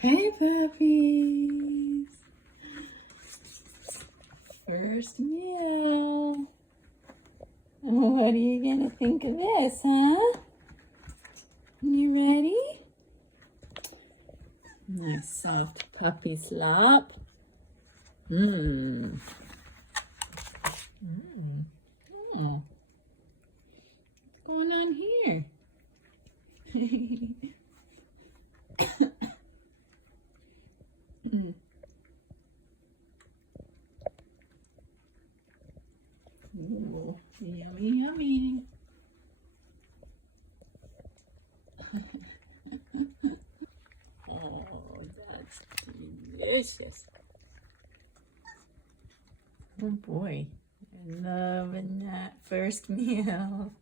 Hey puppies! First meal. What are you gonna think of this, huh? You ready? Nice soft puppy slop. Mmm. Mmm. Oh. What's going on here? Ooh, yummy, yummy. Oh, that's delicious. Oh boy, I'm loving that first meal.